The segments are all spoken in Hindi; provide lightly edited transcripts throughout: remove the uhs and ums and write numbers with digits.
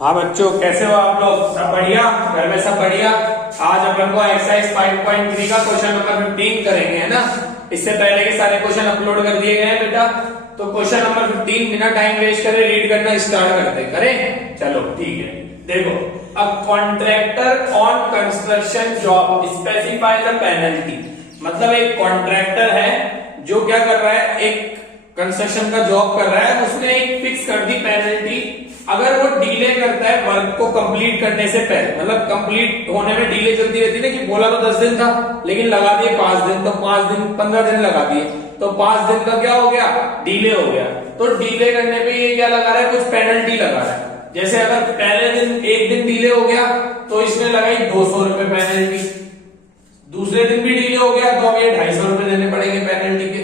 हाँ बच्चों, कैसे हो आप लोग? सब बढ़िया? घर में सब बढ़िया? आज अपन को एक्सरसाइज 5.3 का क्वेश्चन नंबर 15 करेंगे, है ना। इससे पहले के सारे क्वेश्चन अपलोड कर दिए गए हैं बेटा। तो क्वेश्चन नंबर 15 बिना टाइम वेस्ट करे रीड करना स्टार्ट करते करें। चलो ठीक है। देखो, अब contractor on construction job specify the penalty. मतलब एक कॉन्ट्रैक्टर है जो क्या कर रहा है, एक कंस्ट्रक्शन का जॉब कर रहा है, उसने एक फिक्स कर दी पेनल्टी अगर वो डिले करता है वर्क को कंप्लीट करने से पहले। मतलब कंप्लीट होने में डिले चलती रहती है कि बोला तो 10 दिन था लेकिन लगा दिए 5 दिन, तो 5 दिन 15 दिन लगा दिए, तो 5 दिन का क्या हो गया, डिले हो गया। तो डिले करने पे ये क्या लगा रहा है, कुछ पेनल्टी लगा रहा है। जैसे अगर पहले दिन 1 दिन डिले हो गया तो इसने लगाई 200 रुपए पेनल्टी, दूसरे दिन भी डिले हो गया तो अब ये 250 रुपए देने पड़ेंगे पेनल्टी के,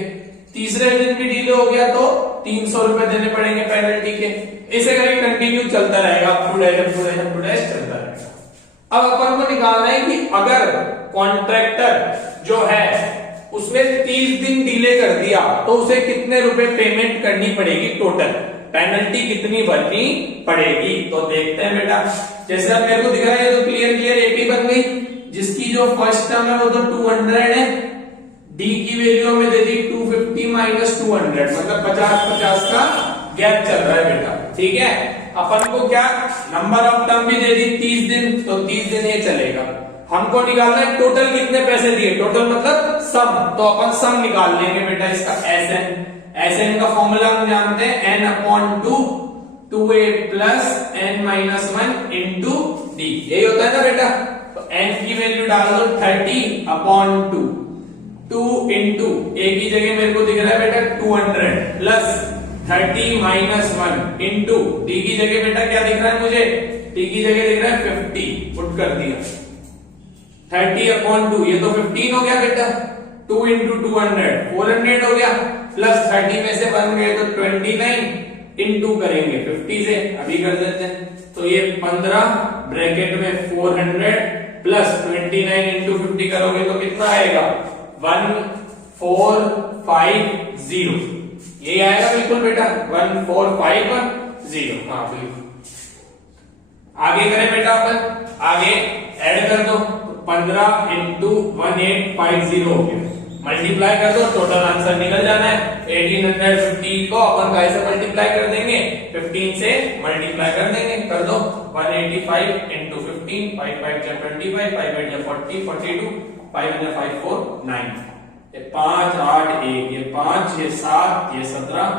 तीसरे दिन भी डिले हो गया तो 300 रुपए देने पड़ेंगे पेनल्टी के। इसे करके कंटिन्यू चलता रहेगा, अप टू डेट चलता रहेगा। अब अपन को निकालना है कि अगर कॉन्ट्रैक्टर जो है उसने 30 दिन डिले कर दिया तो उसे कितने रुपए पेमेंट करनी पड़ेगी, टोटल पेनल्टी कितनी भरनी पड़ेगी। तो देखते हैं बेटा। जैसे अब मेरे को दिख रहा है, ये तो क्लियर 80 बन गई, जिसकी जो फर्स्ट टर्म है वो तो 200 है, डी की वैल्यू में दे दी 250 माइनस 200, मतलब 50-50 का गैप चल रहा है बेटा। ठीक है, अपन को क्या नंबर ऑफ टर्म भी दे दी 30 दिन, तो 30 दिन ये चलेगा। हमको निकालना है टोटल कितने पैसे दिए, टोटल मतलब सम, तो अपन सम निकाल लेंगे बेटा इसका। एसएन का फॉर्मूला हम जानते हैं n/2 2a plus n-1 into D, यही होता है ना बेटा। तो n की वैल्यू डाल दो 30/2, 2 इंटू ए की जगह मेरे को दिख रहा है बेटा 200 प्लस 30 माइनस 1 इंटू डी की जगह बेटा क्या दिख रहा है मुझे, डी की जगह दिख रहा है 50, पुट कर दिया 30/2, ये तो 15 हो गया बेटा, 2 इंटू 200 400 हो गया, प्लस 30 में से बन गए तो 29 इंटू करेंगे 50 से, अभी कर देते हैं। तो ये 15 ब्रैकेट में 400 प्लस 29 इंटू 50 करोगे तो कितना आएगा, 1450, ये आएगा बिल्कुल बेटा 1450। हाँ बिल्कुल। आगे करें बेटा अपन, आगे ऐड कर दो, 15 इंटू 1850 हो गया, मल्टीप्लाई कर दो, टोटल आंसर निकल जाना है। 1850 को अपन कैसे मल्टीप्लाई कर देंगे, 15 से मल्टीप्लाई कर देंगे, कर दो 185 इंटू 15, 5 5 25, 5 8 40, 42, 5 5 4 9, ये 5 8 1, ये 5, ये 7, ये 17,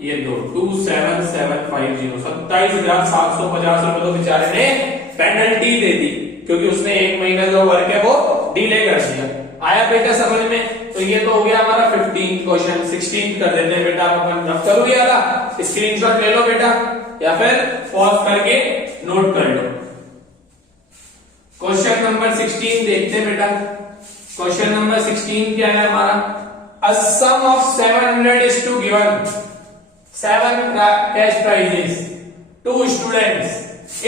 ये 2, 27750, 27,750 रुपए तो बेचारे ने पेनल्टी दे दी क्योंकि उसने 1 महीना जो वर्क है वो डिले कर दिया। आया बेटा समझ में? तो ये तो हो गया हमारा 15 क्वेश्चन। 16 कर देते हैं बेटा अपन, रफ करो ये वाला, स्क्रीनशॉट ले लो बेटा या फिर पॉज करके नोट कर लो। क्वेश्चन नंबर 16 देखते हैं बेटा। क्वेश्चन नंबर 16 क्या है हमारा, uh sum of 700 is to given 7 cash prizes to students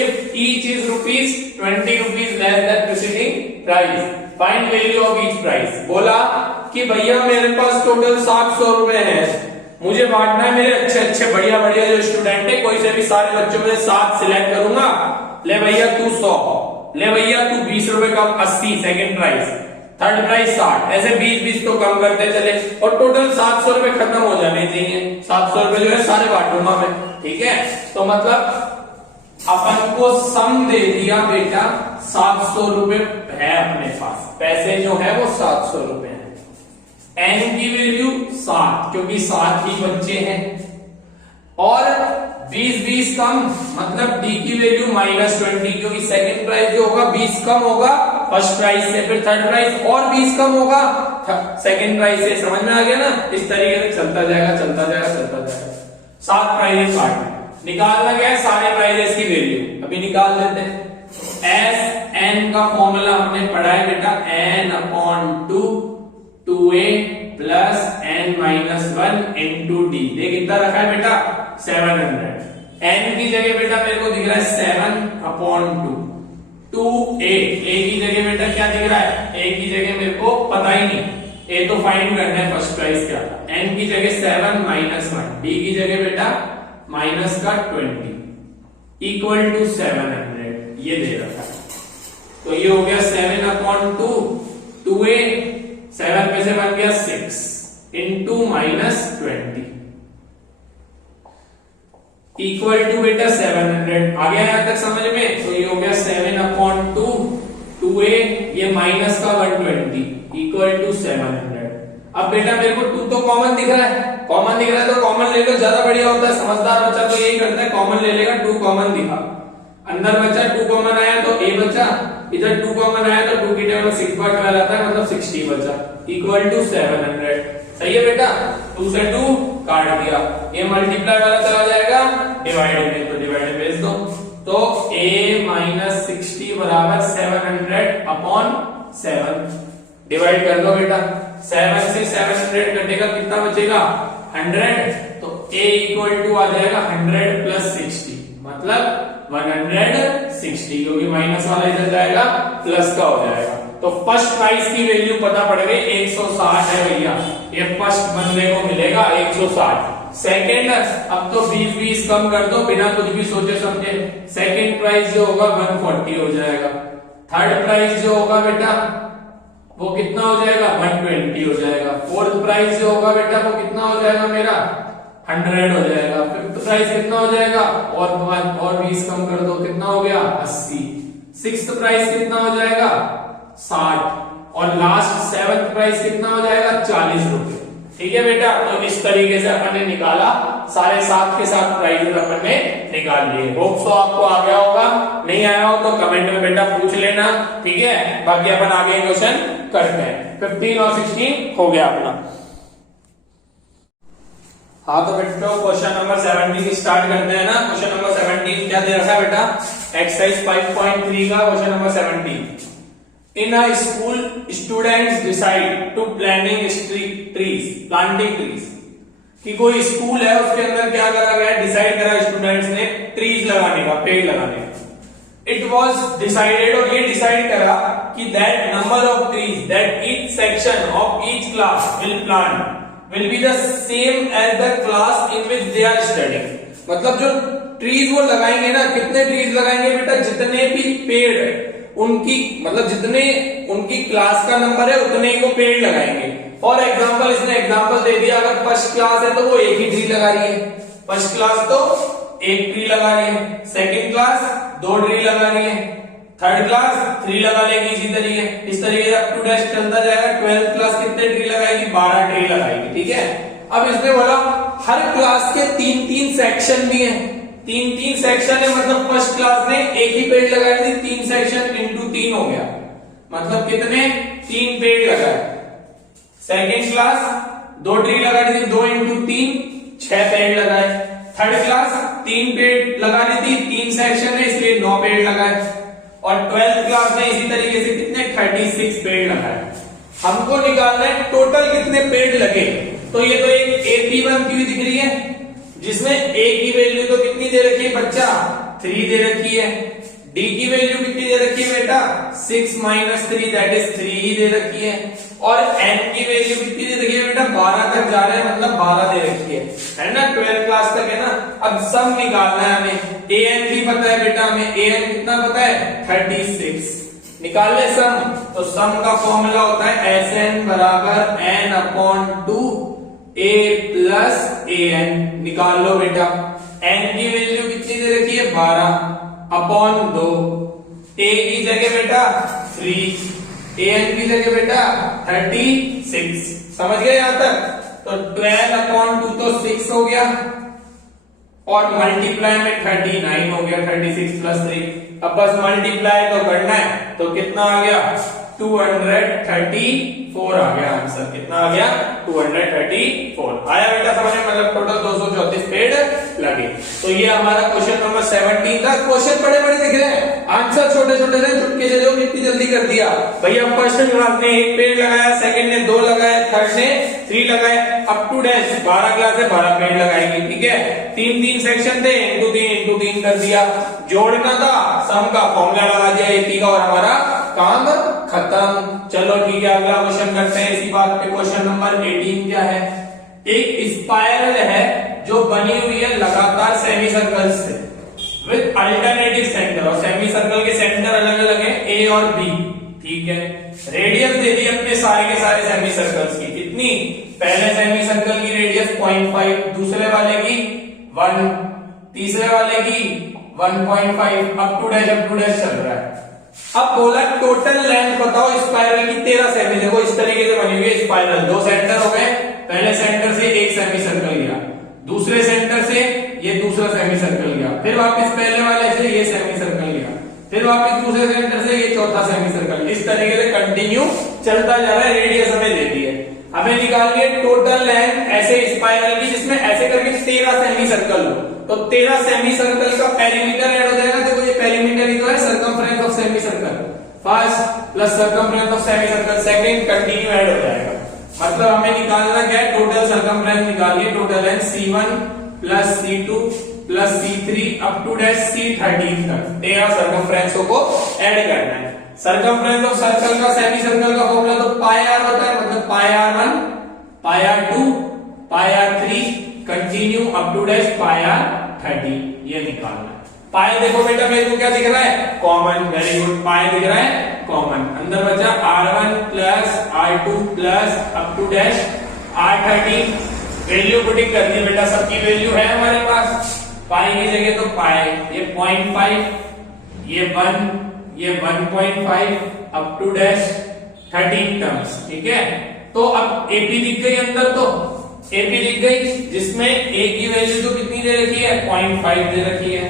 if each is ₹20 less than preceding price, find value of each price। बोला कि भैया मेरे पास टोटल 700 रुपए है, मुझे बांटना है मेरे अच्छे बढ़िया जो स्टूडेंट है, कोई से भी सारे बच्चों में 7 सिलेक्ट करूंगा, ले भैया तू 100, ले भैया तू 20 रुपए का 80 सेकंड प्राइस, थर्ड प्राइस 60, ऐसे 20-20 तो कम करते चले और टोटल 700 रुपए खत्म हो जाने चाहिए। 700 रुपए जो है सारे बांटूंगा मैं, ठीक है। तो मतलब अपन को सम दे दिया बेटा 700 रुपए है अपने पास, पैसे जो है वो 700 रुपए है। एन की वैल्यू 7 क्योंकि 7 ही बच्चे हैं, और 20-20 कम मतलब डी की वैल्यू -20 क्योंकि सेकंड प्राइस जो होगा 20 कम होगा फर्स्ट प्राइस से, फिर थर्ड प्राइस और 20 कम होगा सेकंड प्राइस से। समझ में आ गया ना? इस तरीके से चलता जाएगा। 7 प्राइजेस काटना, निकालना क्या है, सारे प्राइजेस की वैल्यू अभी निकाल देते हैं। एस एन का फॉर्मूला हमने पढ़ा है बेटा, n/2 2a plus n-1 into D, ये कितना रखा है बेटा 700। n की जगह बेटा मेरे को दिख रहा है 7/2, 2a, a की जगह बेटा क्या दिख रहा है, a की जगह मेरे को पता ही नहीं, a तो फाइंड करना है फर्स्ट प्राइस क्या था, n की जगह 7 -1, d की जगह बेटा माइनस का 20, इक्वल टू 700 ये दे रखा है। तो ये हो गया 7/2 2a 7 में से बन गया 6 इंटू -20 इक्वल टू बेटा 700 आ गया यहां तक समझ में। तो ये हो गया 7/2 2a ये माइनस का 120 इक्वल टू 700। अब बेटा मेरे को 2 तो कॉमन दिख रहा है, कॉमन दिख रहा है तो कॉमन ले लो, ज्यादा बढ़िया होता है। समझदार बच्चा तो यही करता है, कॉमन ले लेगा। 2 कॉमन दिखा, अंदर बचा 2 कॉमन आया तो a बचा, इधर 2 कॉमन आया तो 2 की टेबल 6/12 आता है, मतलब 60 बचा इक्वल टू 700। सही है बेटा, 2 से 2 काट दिया, ये मल्टीप्लाई वाला चला जाएगा डिवाइड में, तो डिवाइड में भेज दो। तो a - 60 बराबर 700/7 डिवाइड कर लो बेटा। 7 से 700 कटेगा, कितना बचेगा 100। तो a इक्वल टू आ जाएगा 100 प्लस 60 मतलब 160, क्योंकि माइनस वाला इधर जाएगा प्लस का हो जाएगा। तो फर्स्ट प्राइस की वैल्यू पता पड़ गई 160 है भैया, ये फर्स्ट बंदे को मिलेगा 160। सेकंड अब तो 20 कम कर दो बिना कुछ भी सोचे समझे। सेकंड प्राइस जो होगा 140 हो जाएगा। थर्ड प्राइस जो होगा बेटा वो कितना हो जाएगा 120 हो जाएगा। फोर्थ प्राइस जो होगा बेटा वो कितना हो जाएगा मेरा 100 हो जाएगा। फिफ्थ प्राइस कितना हो जाएगा और 20 कम कर दो, कितना हो गया 80। सिक्स्थ प्राइस कितना हो जाएगा 60 और लास्ट सेवंथ प्राइस कितना हो जाएगा 40 रुपए। ठीक है बेटा, तो इस तरीके से अपन ने निकाला, सारे साथ के साथ प्राइस अपन ने निकाल लिए। होप सो आपको आ गया होगा, नहीं आया हो तो कमेंट में बेटा पूछ लेना। ठीक है, बाकी अपन आगे क्वेश्चन करते हैं। 15 और 16 हो गया अपना। हाँ तो बेटा क्वेश्चन नंबर 17 की स्टार्ट करते हैं ना। क्वेश्चन नंबर 17 क्या दे रखा है बेटा, एक्सरसाइज 5.3 का question number 17। In a school, students decide to planting trees. कि कोई स्कूल है उसके अंदर क्या करा गया, डिसाइड करा स्टूडेंट्स ने ट्रीज लगाने का, पेड़ लगाने का। It was decided और ये डिसाइड करा कि that number of trees that each section of each class will plant will be the same as the class in which they are studying। मतलब जो ट्रीज वो लगाएंगे ना, कितने ट्रीज लगाएंगे बेटा, जितने भी पेड़ उनकी मतलब जितने उनकी क्लास का नंबर है उतने ही वो पेड़ लगाएंगे। फॉर एग्जाम्पल इसने एग्जाम्पल दे दिया, अगर फर्स्ट क्लास है तो वो एक ही ट्री लगा रही है, फर्स्ट क्लास तो एक ट्री लगा रही है, सेकंड क्लास 2 ट्री लगा रही है, थर्ड क्लास 3 लगा लेगी। इस तरीके से अप टू डैश चलता जाएगा। 12th क्लास कितने ट्री लगाएगी, 12 ट्री लगाएगी। ठीक है, अब इसने बोला हर क्लास के 3-3 सेक्शन भी हैं, 3-3 सेक्शन है, मतलब फर्स्ट क्लास ने एक ही पेड़ लगाए थे, 3 सेक्शन इंटू 3 हो गया, मतलब कितने 3 पेड़ लगाए। सेकेंड क्लास 2 ट्री लगाई थी, 2 इंटू 3 6 पेड़ लगाए। थर्ड क्लास 3 पेड़ लगानी थी, 3 सेक्शन है इसलिए 9 पेड़ लगाए। और 12th क्लास ने इसी तरीके से कितने 36 पेड़ लगाए। हमको निकालना है टोटल कितने पेड़ लगे। तो ये तो एक AP बनती हुई दिख रही है, जिसमें A की वैल्यू तो कितनी दे रखी है बच्चा 3 दे रखी है, D की वैल्यू कितनी दे रखी है बेटा 6 - 3 दैट इज 3 ही दे रखी है, और N की वैल्यू कितनी दे रखी है बेटा 12 तक जा रहे हैं, मतलब 12 दे रखी है ना, 12th क्लास तक है ना। अब सम निकालना है हमें, AN भी पता है बेटा हमें, AN कितना पता है 36। निकाल ले सम, तो सम का फॉर्मूला होता है SN बराबर N/2 A प्लस AN। निकाल लो बेटा, N की वैल्यू कितनी दे रखी है 12/2, A की जगह बेटा 3, AN की जगह बेटा 36। समझ गए यहां तक। तो 12/2 तो 6 हो गया और मल्टीप्लाई में 39 हो गया, 36 प्लस 3। अब बस मल्टीप्लाई तो करना है, तो कितना आ गया 234 आ गया आंसर। कितना आ गया 234 आया बेटा समझ में, मतलब टोटल 234 पेड़ लगे। तो ये हमारा क्वेश्चन नंबर 17 था। क्वेश्चन बड़े बड़े दिख रहे हैं, आंसर छोटे छोटे थे, चुटकी से देखो कितनी जल्दी कर दिया भैया। फर्स्ट क्लास ने 1 पेड़ लगाया, सेकंड ने 2 लगाए, थर्ड ने 3 लगाए, अप टू डैश 12 क्लास है 12 पेड़ लगाएंगे। ठीक है, 3-3 सेक्शन थे, इंटू 3 कर दिया। जोड़ना था, सम का फॉर्मूला लगा दिया AP का और हमारा काम खत्म। चलो ठीक है, अगला क्वेश्चन करते हैं इसी बात पे। क्वेश्चन नंबर 18 क्या है, एक स्पाइरल है जो बनी हुई है लगातार सेमी सर्कल से, विद अल्टरनेटिव सेंटर, और सेमी सर्कल के सेंटर अलग अलग है ए और बी, ठीक है। रेडियस दे दी अपने सारे के सारे सेमी सर्कल्स की, कितनी, पहले सेमी सर्कल की रेडियस 0.5, दूसरे वाले की 1, तीसरे वाले की 1.5, अप टू डैश चल रहा है। अब बोला टोटल लेंथ बताओ स्पाइरल की 13 सेमी, देखो इस तरीके से बनी हुई है स्पाइरल, दो सेंटर हो गए, पहले सेंटर से एक सेमी सर्कल गया, दूसरे सेंटर से ये दूसरा सेमी सर्कल गया, फिर वापस पहले वाले से ये सेमी सर्कल गया, फिर वापस दूसरे सेंटर से ये चौथा सेमी सर्कल, इस तरीके से कंटिन्यू चलता जा रहा है। रेडियस हमें देती है, हमें निकालनी है टोटल लेंथ ऐसे स्पाइरल की जिसमें ऐसे करके 13 सेमी सर्कल हो, तो 13 सेमी सर्कल का पेरीमीटर ऐड हो जाएगा। देखो ये पेरीमीटर ही तो है, circumference of semi circle, first plus circumference of semi circle second, continue add हो जाएगा। मतलब हमें निकालना क्या है, टोटल सर्कमफ्रेंस निकालिए, total length C1 plus C2 plus C3 up to dash C13 तक 13 सर्कमफ्रेंसों को ऐड करना है। सर्कमफ्रेंस ऑफ सर्कल का सेमी सर्कल का फॉर्मूला तो पाई आर होता है, मतलब pi r1 pi r2 pi r3 continue up to dash pi r30, ये निकालना है। पाई देखो बेटा मेरे को क्या दिख रहा है, कॉमन, वेरी गुड, पाई दिख रहा है कॉमन, अंदर बचा r1 plus r2 plus up to dash r30, value putting कर दी बेटा, सबकी वैल्यू है हमारे पास, पाई की जगह तो पाई, ये 0.5, ये 1, ये 1.5 अप टू डैश 13 टर्म्स, ठीक है। तो अब एपी दिख गई अंदर, तो एपी दिख गई, जिसमें ए की वैल्यू तो कितनी दे रखी है, 0.5 दे रखी है,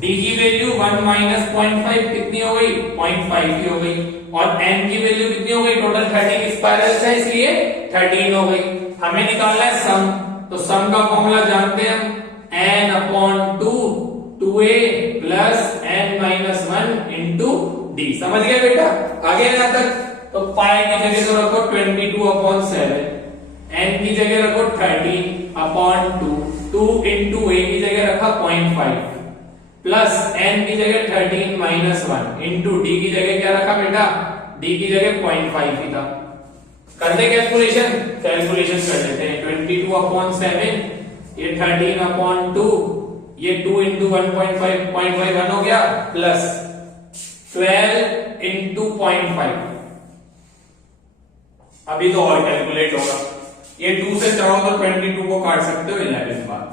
डी की वैल्यू 1 माइनस 0.5 कितनी हो गई, 0.5 की हो गई, और एन की वैल्यू कितनी हो गई, टोटल 13 स्पाइरल्स है इसलिए 13 हो गई। हमें निकालना है सम, तो सम का फॉर्मूला जानते हैं हम, n upon 2 2a plus n minus 1 into D, समझ गए बेटा, आगे यहाँ तक। तो पाई की जगह तो रखो 22 अपॉन 7, n की जगह रखो 13 अपॉन 2 इंटू a की जगह रखा 0.5 प्लस n की जगह 13 माइनस 1 इंटू डी की जगह क्या रखा बेटा, d की जगह 0.5 ही था। करते कैलकुलेशन कर लेते हैं, 22 अपॉन 7, ये 13 अपॉन 2, ये 2 इंटू 1.5 0.5 हो गया, प्लस 12 इंटू 0.5, अभी तो और कैलकुलेट होगा, ये 2 से चाहो तो 22 को काट सकते हो 11 बार।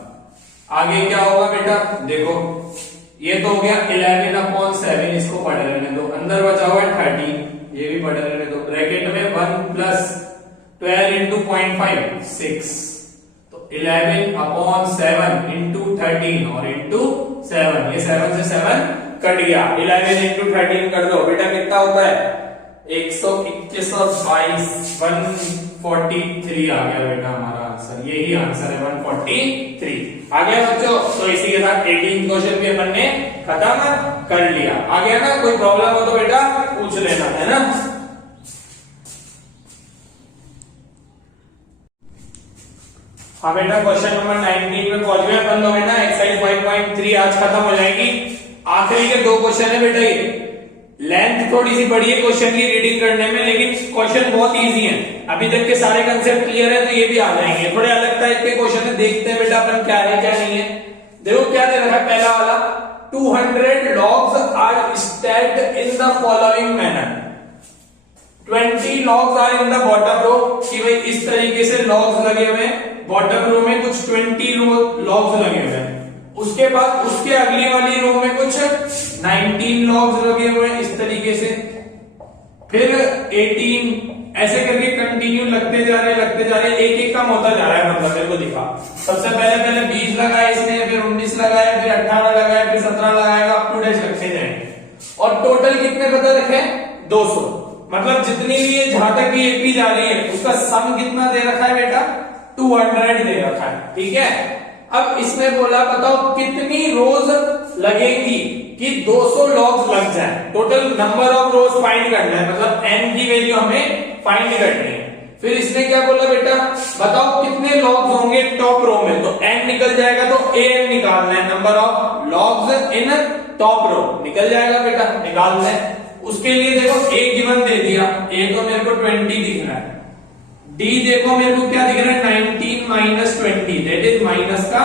आगे क्या होगा बेटा, देखो ये तो हो गया 11 अपॉन 7, इसको पढ़े रहने दो, अंदर बचा हुआ है 13, ये भी पढ़े रहने दो, ब्रैकेट में 1 प्लस 12 इंटू 0.5 6, तो 11 अपॉन 7 इंटू 13 और इंटू 7, ये 7 से 7 कट गया, 11 इंटू 13 कर दो बेटा, कितना होता है 121 और 22 143 आ गया बेटा हमारा आंसर, यही आंसर है 143 आ गया बच्चों। तो इसी के साथ 18 क्वेश्चन भी अपन ने खत्म कर लिया। आ गया ना, कोई प्रॉब्लम हो तो बेटा पूछ लेना, है ना। हाँ बेटा क्वेश्चन नंबर 19 में पहुंच गए अपन लोग, है ना। एक्सरसाइज 5.3 आज खत्म हो जाएगी, आखिरी के 2 क्वेश्चन है बेटा। ये लेंथ थोड़ी सी बड़ी है क्वेश्चन की रीडिंग करने में, लेकिन क्वेश्चन बहुत इजी है। अभी तक के सारे कंसेप्ट क्लियर है तो ये भी आ जाएंगे। थोड़े अलग टाइप के क्वेश्चन है, देखते हैं बेटा अपन क्या है क्या नहीं है। देखो क्या दे रखा है पहला वाला, 200 logs are stacked in the following manner. 20 logs are in the bottom row, कि भाई इस तरीके से logs लगे हुए हैं बॉटम रो में, कुछ 20 logs लगे हुए हैं। उसके बाद उसके अगली वाली रो में कुछ 19 logs लगे हुए हैं इस तरीके से, फिर 18, ऐसे करके कंटिन्यू लगते जा रहे, एक एक कम होता जा रहा है। मतलब मेरे को दिखा, सबसे पहले 20 लगाया इसने, फिर 19 लगाया, फिर 18 लगाया, फिर 17 लगाएगा, अप टू डेट रखे जाएंगे। और टोटल कितने पता रखे, 200। मतलब जितनी भी ये जहां तक भी एपी जा रही है उसका सम कितना दे रखा है बेटा, 200 दे रखा है, ठीक है। अब इसमें बोला बताओ कितनी रोज लगेंगी कि 200 लॉग्स लग जाए। Total number of rose find करना है, मतलब n की वैल्यू हमें फाइंड करनी है। फिर इसने क्या बोला बेटा, बताओ कितने लॉग्स होंगे टॉप रो में, तो n निकल जाएगा, तो an निकालना है, number of logs in top row निकल जाएगा बेटा, निकालना है। उसके लिए देखो a गिवन दे दिया, a तो मेरे को 20 दिख रहा है, d देखो मेरे को क्या दिख रहा है 19 माइनस 20, दैट इज माइनस का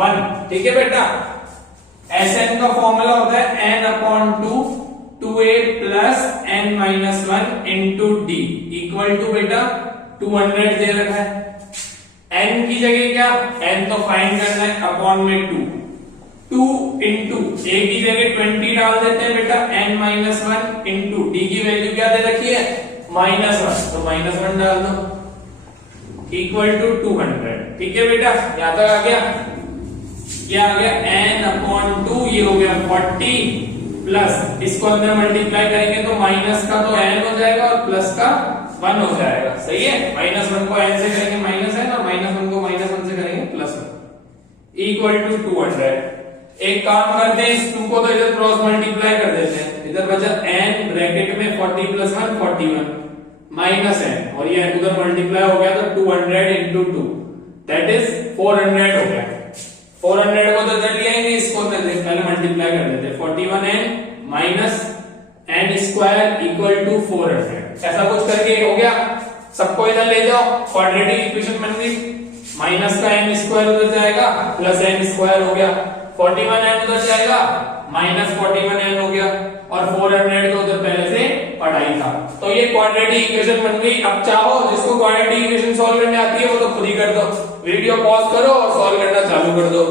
1, ठीक है बेटा। Sn का फॉर्मूला होता है n upon 2 2a plus n minus 1 into d equal to बेटा 200 दे रखा है। n की जगह क्या, n तो फाइंड करना है, अपॉन में 2 इंटू a की जगह 20 डाल देते हैं बेटा, n माइनस 1 इंटू डी की वैल्यू क्या दे रखी है -1, तो -1 डाल दो इक्वल टू 200। ठीक है बेटा, यहां तक आ गया। क्या आ गया n अपॉन 2, ये हो गया 40 प्लस इसको अंदर मल्टीप्लाई करेंगे तो माइनस का तो n हो जाएगा और प्लस का 1 हो जाएगा। सही है, -1 को n से करेंगे -n और -1 को -1 से करेंगे +1 इक्वल टू 200। एक काम करते हैं, इस 2 को तो इधर क्रॉस मल्टीप्लाई कर देते हैं, इधर बचा n ब्रैकेट में 40 + 1 41 माइनस n और ये उधर मल्टीप्लाई हो गया तो 200 इंटू 2 दैट इज 400 हो गया। 400 को तो इधर लिया ही नहीं, इसको पहले मल्टीप्लाई कर देते हैं। 41n minus n square equal to 400, ऐसा कुछ करके हो गया। सबको इधर ले जाओ, क्वाड्रेटिक इक्वेशन बन गई। माइनस का n स्क्वायर उधर जाएगा प्लस n स्क्वायर हो गया, 41n उधर जाएगा माइनस 41n हो गया और 400 तो उधर पहले से पढ़ाई था। तो ये क्वाड्रेटिक इक्वेशन बन गई। अब चाहो जिसको क्वाड्रेटिक इक्वेशन सॉल्व करने आती है वो तो खुद ही कर दो, वीडियो पॉज करो और सॉल्व करना चालू कर दो,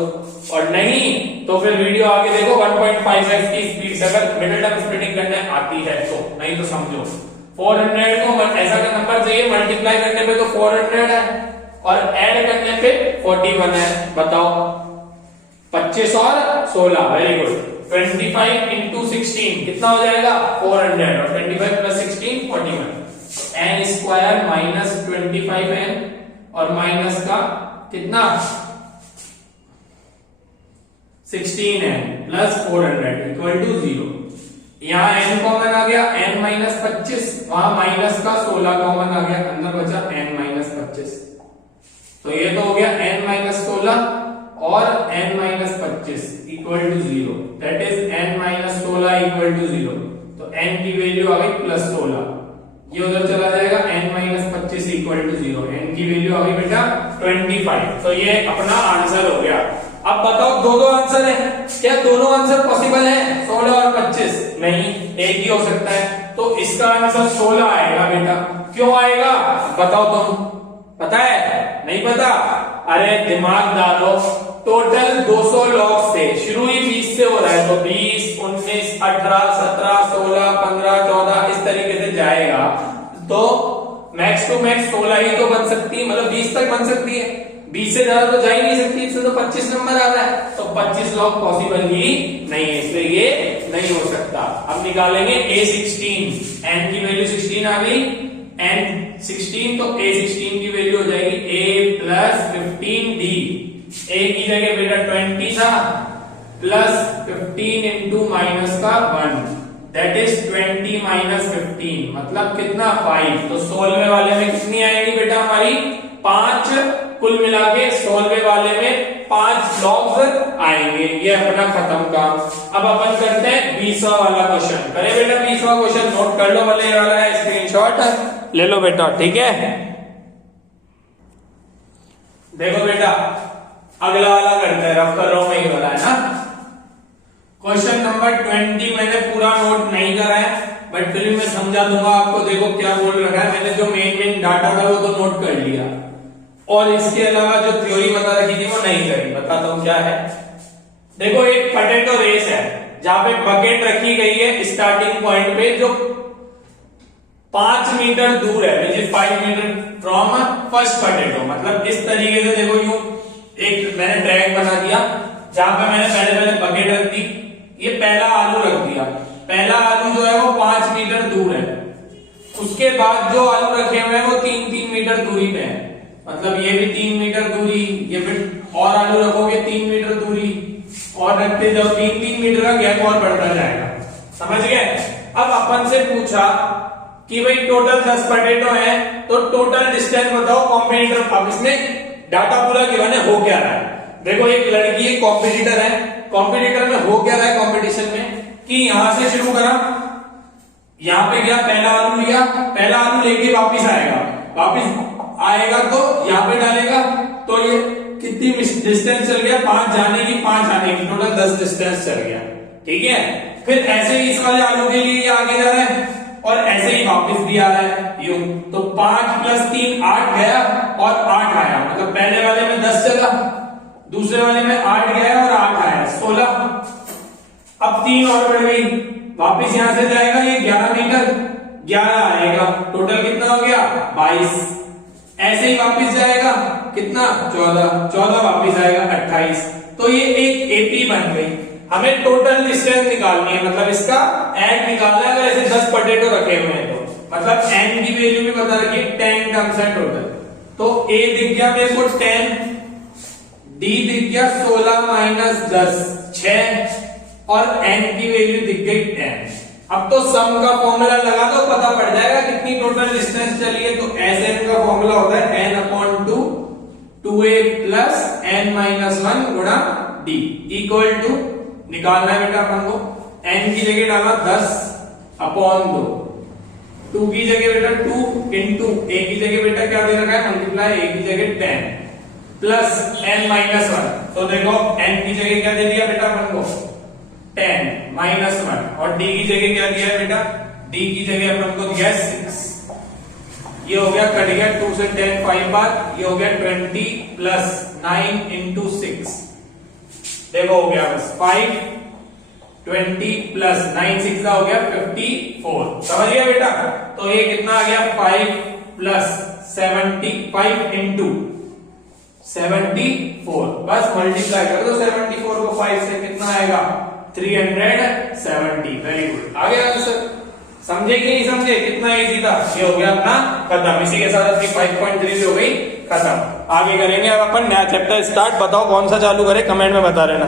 और नहीं तो फिर वीडियो आगे देखो 1.5x की स्पीड से, अगर मिडिल टर्म स्प्लिटिंग करने आती है तो, नहीं तो समझो 400 को ऐसा का नंबर चाहिए, मल्टीप्लाई करने पे तो 400 है और ऐड करने पे 41 है। बताओ 25 और 16, वेरी गुड। 25 इंटू 16 कितना हो जाएगा 400 और 25 plus 16 41, n square minus 25n और माइनस का कितना 16n प्लस 400 इक्वल टू 0। यहाँ n कॉमन आ गया, n माइनस 25, वहां माइनस का 16 कॉमन आ गया, अंदर बचा n माइनस 25। तो ये तो हो गया n माइनस 16 और n minus 25 equal to 0, that is n minus 16 equal to 0। तो n की वैल्यू आ गई प्लस 16, ये उधर चला जाएगा, n minus 25 equal to 0, n की वैल्यू आ गई बेटा 25। तो ये अपना आंसर हो गया। अब बताओ दो आंसर है, क्या दोनों आंसर पॉसिबल है 16 और 25? नहीं, एक ही हो सकता है। तो इसका आंसर 16 आएगा बेटा। क्यों आएगा बताओ तुम, पता है नहीं पता? अरे दिमाग डालो, टोटल 200 लॉग से शुरू ही 20 से हो रहा है, तो 20 19 18 17 16 15 14 इस तरीके से जाएगा, तो मैक्स टू मैक्स 16 ही तो बन सकती है, मतलब 20 तक बन सकती है, 20 से ज्यादा तो जा ही नहीं सकती, इससे तो 25 नंबर आ रहा है, तो 25 लॉग पॉसिबल ही नहीं है, इसलिए ये नहीं हो सकता। अब निकालेंगे A16, n की वैल्यू 16 आ गई, n 16 तो A16 की वैल्यू हो जाएगी a प्लस 15d, a की जगह बेटा 20 था प्लस 15 इंटू माइनस का 1, दैट इज 20 माइनस 15 मतलब कितना 5। तो 16वें वाले में कितनी आएगी बेटा हमारी 5, कुल मिला के 16वें वाले में 5 लॉग्स आएंगे। ये अपना खत्म काम। अब अपन करते हैं 20वां वाला क्वेश्चन। करे बेटा 20वां क्वेश्चन, नोट कर लो, भले वाला है, स्क्रीनशॉट ले लो बेटा, ठीक है। देखो बेटा अगला वाला करते हैं, रफ कर रहा हूं मैं, ये वाला है ना क्वेश्चन नंबर 20। मैंने पूरा नोट नहीं करा है बट फिर भी मैं समझा दूंगा आपको। देखो क्या बोल रखा है, मैंने जो मेन डाटा था वो तो नोट कर लिया, और इसके अलावा जो थ्योरी बता रखी थी वो नहीं करी। बताता हूं क्या है। देखो एक पोटैटो रेस है जहां पे बकेट रखी गई है स्टार्टिंग पॉइंट पे, जो 5 मीटर दूर है, which is 5 metre from first potato. मतलब इस तरीके से देखो, यूं एक मैंने ट्रैक बना दिया जहां पे मैंने पहले बकेट रख दी, ये पहला आलू रख दिया। पहला आलू जो है वो 5 मीटर दूर है, उसके बाद जो आलू रखे हुए हैं वो 3-3 मीटर दूरी पे है, मतलब ये भी 3 मीटर दूरी, ये फिर और आलू रखोगे 3 मीटर दूरी, और रखते जाओ 3-3 मीटर का गैप और बढ़ता जाएगा। समझ गए? अब अपन से पूछा कि भाई टोटल 10 पोटैटो है, तो टोटल डिस्टेंस बताओ कॉम्पिटिटर। अब इसमें डाटा पूरा गिवन है, हो क्या रहा है। देखो एक लड़की एक कॉम्पिटिटर है, कॉम्पिटिटर में हो क्या रहा है कॉम्पिटिशन में, कि यहां से शुरू करा, यहां पे गया, पहला आलू लिया, पहला आलू लेके वापिस आएगा, वापिस आएगा तो यहां पे डालेगा, तो ये कितनी डिस्टेंस चल गया, 5 जाने की 5 आने की, टोटल 10 डिस्टेंस चल गया। ठीक है, फिर ऐसे ही इस वाले आलू के लिए ये आगे जा रहा है और ऐसे ही वापस भी आ रहा है यूं। तो 5 + 3 8 गया और 8 आया, मतलब पहले वाले में 10 चला, दूसरे वाले में 8 गया और 8 आया 16। अब 3 और बढ़ गई, वापस यहां से जाएगा ये 11 मीटर, 11 आएगा, टोटल कितना हो गया 22। ऐसे ही वापस जाएगा कितना 14, 14 वापस आएगा 28। तो ये एक एपी बन गई। हमें टोटल डिस्टेंस निकालनी है, मतलब इसका एन निकालना है। अगर ऐसे 10 पोटैटो रखे हुए हैं तो मतलब एन की वैल्यू भी बता रखी है, 10 टर्म्स है टोटल। तो ए दिख गया मेरे को 10, डी दिख गया 16 - 10 6 और एन की वैल्यू दिख गई 10। अब तो सम का फॉर्मूला लगा दो, पता पड़ जाएगा कितनी टोटल डिस्टेंस चली है। तो एस एन का फॉर्मूला होता है n/2 2a + n - 1 गुणा d इक्वल टू, निकालना है बेटा अपन को, n की जगह डाला 10/2, 2 की जगह बेटा 2 इंटू a की जगह बेटा क्या दे रखा है मल्टीप्लाई, a की जगह 10 प्लस n - 1। तो देखो n की जगह क्या दे दिया बेटा अपन को 10 - 1 और d की जगह क्या दिया है बेटा, d की जगह अपन को दिया है 6। ये हो गया, कट गया 2 से 10 5 बार, ये हो गया 20 + 9 × 6। देखो हो गया बस 5 20 + 9 6 हो गया 54। समझ गया बेटा। तो ये कितना आ गया 5 + 75 × 74। बस मल्टीप्लाई कर दो 74 को 5 से, कितना आएगा 370। वेरी गुड, आ गया आंसर। समझे कि नहीं समझे, कितना इजी था। ये हो गया अपना खत्म। इसी के साथ अपनी 5.3 हो गई खत्म। आगे करेंगे अब अपन नया चैप्टर स्टार्ट। बताओ कौन सा चालू करें, कमेंट में बता रहना।